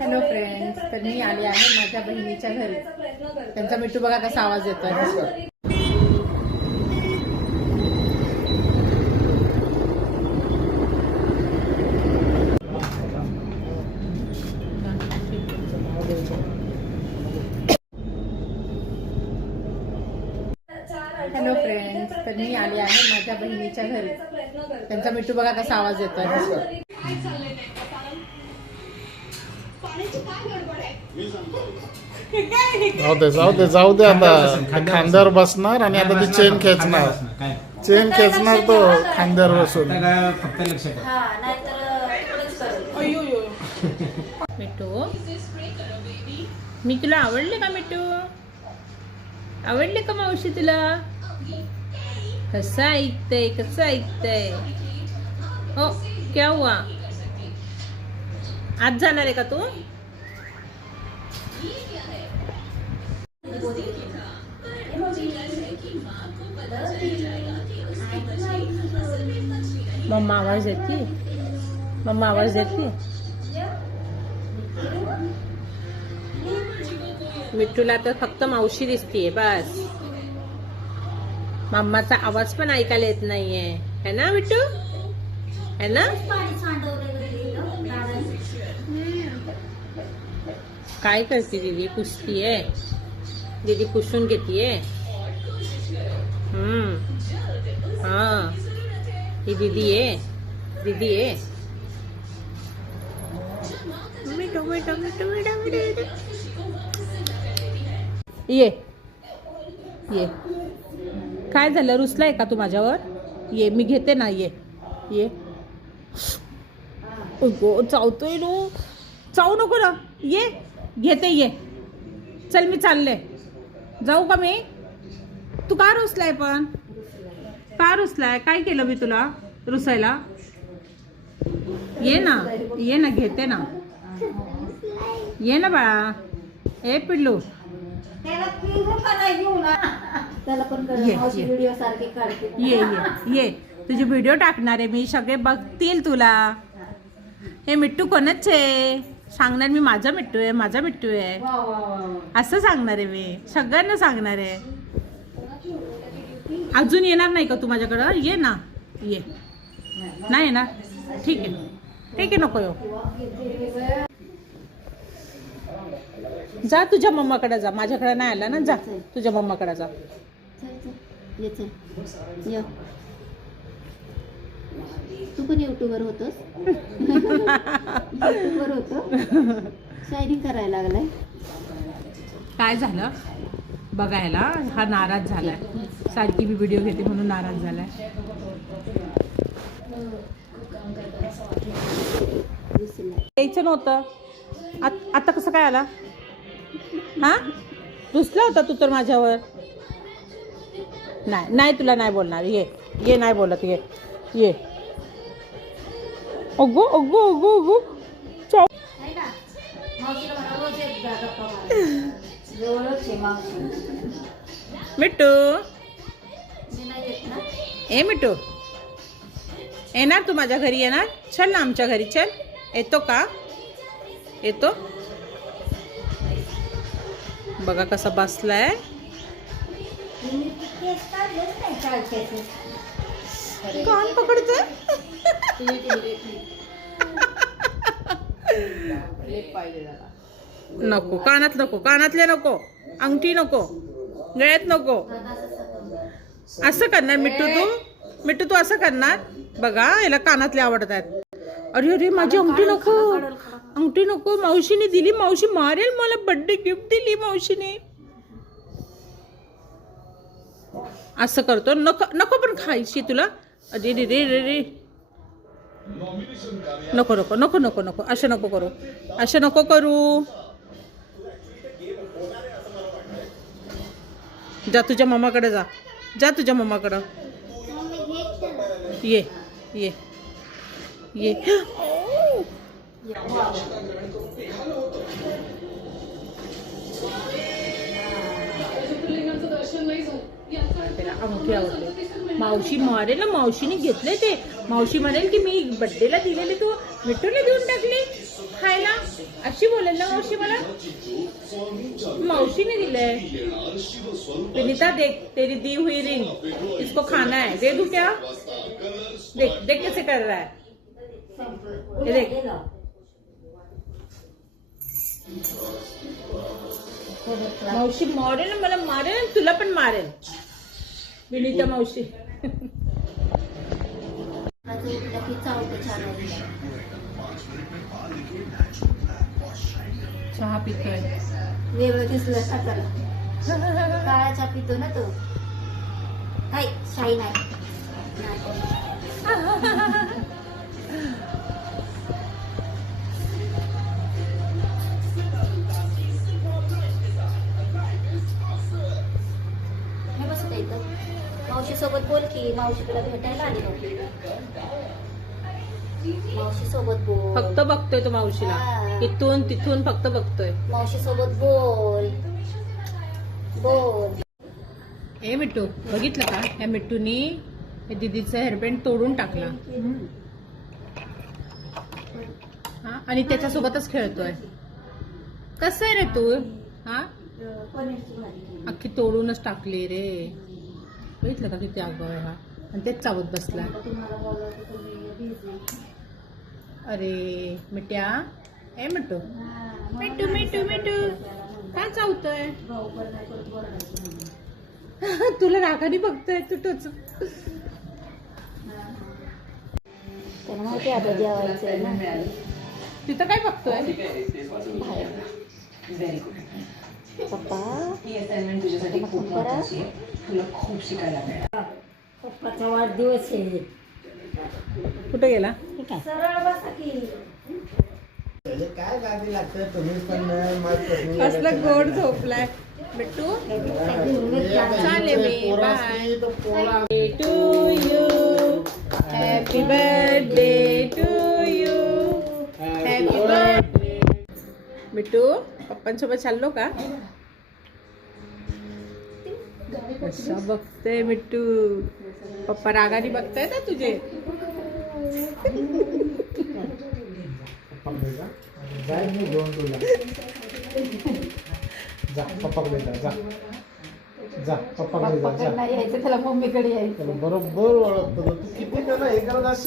Hello friends, तर मी आली आहे माझ्या बहिणीच्या घरी. त्यांचा मिठू बघा कसा आवाज येतोय. हॅलो फ्रेंड्स, तर मी आली आहे माझ्या बहिणीच्या घरी. त्यांचा मिठू बघा कसा आवाज येतोय. जाऊ दे आता. खांद्यावर बसणार आणि आता ती चेन खेचणार. तो खांद्यावर बसून. फक्त लक्ष मिठू, मी तुला आवडले का मिठू? आवडले का मावशी तुला? कसं ऐकतय? हो, क्या हुआ? आज जाणार आहे का तू? मम्मा आवाज देती. मिठूला तर फक्त मावशी दिसतीये बस. मम्माचा आवाज पण ऐकायला येत नाहीये, है ना मिठू? है ना? काय करते दीदी? पुसतीये. दीदी पुसून घेतीये. हाँ, ही दीदी आहे. ये काय झालं? रुसलाय का तू माझ्यावर? ये, मी घेते ना. ये गो, चावतोय नो. चावू नको ना. ये घेते. ये चल, मी चालले. जाऊ का मी? तू का रुसलाय पण? काय केलं मी तुला रुसायला? ये ना, घेते ना. ये ना बाळा. ए पिल्लू, ये तुझे व्हिडिओ टाकणार आहे मी. सगळे बघतील तुला. हे मिट्टू कोणच आहे सांगणार मी. माझा मिट्टू आहे असं सांगणार आहे मी. सगळ्यांना सांगणार आहे. अजून येणार नाही का तू माझ्याकडं? ये ना. ये नाही येणार? ठीक आहे, नको येऊ. जा तुझ्या मम्माकडे जा. माझ्याकडे नाही आला ना. जा तुझ्या मम्माकडे जा. तू पण युट्यूबर होतोस? युट्यूबर होतो. शायनिंग करायला लागलाय. काय झालं बघायला? हा नाराज झालाय. सारखी मी व्हिडिओ घेते म्हणून नाराज झालाय. यायचं नव्हतं. आता कसं काय आला? हा, रुसला होता तू तर माझ्यावर. नाही तुला नाही बोलणार. ये नाही बोलत. ये ओगो चाव. मिट्टू, मिट्टू येणार तू माझ्या घरी? येणार? चल ना आमच्या घरी चल. येतो का? येतो. बघा कसा बसलाय. कान पकडतोय. नको, कानातले नको, अंगठी नको, गळ्यात नको. असं करणार मिट्टू तू असं करणार? बघा याला कानातले आवडत आहेत. अरे माझी अंगठी नको. मावशीने दिली. मावशी मारेल मला. बर्थडे गिफ्ट दिली मावशीने. असं करतो. नको पण खायची तुला. अरे रे नको. असं नको करू. जा तुझ्या मम्माकडे जा. तुझ्या मम्माकडं ये. अंगठी आवडली. मावशी मारेल ना. मावशीने घेतले ते. मावशी म्हणेल की मी बर्थडेला दिलेले तू मिठूला देऊन टाकले. खायला अशी बोलेल ना मावशी मला. मावशीने दिलंय. विनीता देख तेरी दी हुई रिंग, इसको खाना है, दे दूं क्या? देख देख कैसे कर रहा है, ये देख. मावशी मारेल ना मला, मारेल तुला पण मारेल विनीता मावशी. आज उठला की चावतो छान आहे. चहा पितोय. वेगळं दिसलं सातारा. काळा चहा पितो ना तो. नाही शाही नाही. हे बसत इथं. मावशी सोबत बोल की, मावशीकडे भेटायला आली नव्हती. मावशी सोबत बोल. फक्त बघतोय तो मावशीला, इथून तिथून फक्त बघतोय. मावशी सोबत बोल बोल. ए मिट्टू, बघितलं का या मिट्टूनी हे दीदीचं हेअरबँड तोडून टाकला. हा, आणि त्याच्यासोबतच खेळतोय. कसं आहे रे तू? हा, अख्खी तोडूनच टाकली रे. बघितलं का किती आगाऊ आहे हा, आणि तेच चावत बसला. अरे मिट्या, ए मिट्टू, मिट्टू मिट्टू मिट्टू काय चावतोय? तुला रागाने बघतोय तू टोच. त्याला माहिती आता जेवायचं आहे ना. तिथं काय बघतोय? बाहेर पप्पा पप्पाचा वाढदिवस आहे. कुठे गेला? सरळ बसा की. काय गादी लागतं तुम्ही पण कसला गोड झोपलाय बिट्टू. चाले मी, bye. To you, happy birthday to you, happy birthday. Bittu पप्पांसोबत चाललो का? कशा बघते बिट्टू, पप्पा रागाने बघताय ना तुझे. जाय मी घेऊन तुला. जा पप्पाकडे जा, जा जा पप्पाकडे जा, जा. नाही यायचं त्याला, मम्मीकडे यायचं. त्याला बरोबर ओळखतो तू किती त्याला हे करत असशील.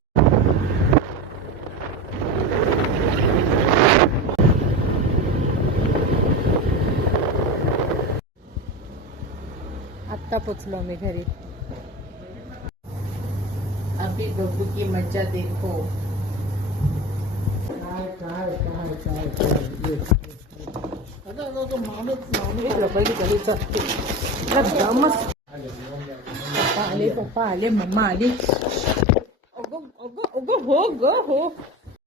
आत्ता पोचलो मी घरी. अभी बब्बू की मज्जा देखो. काय काय काय काय काय अगं माणूस पप्पा आले, पप्पा आले, मम्मा आली. अगं अगं अगं हो ग हो.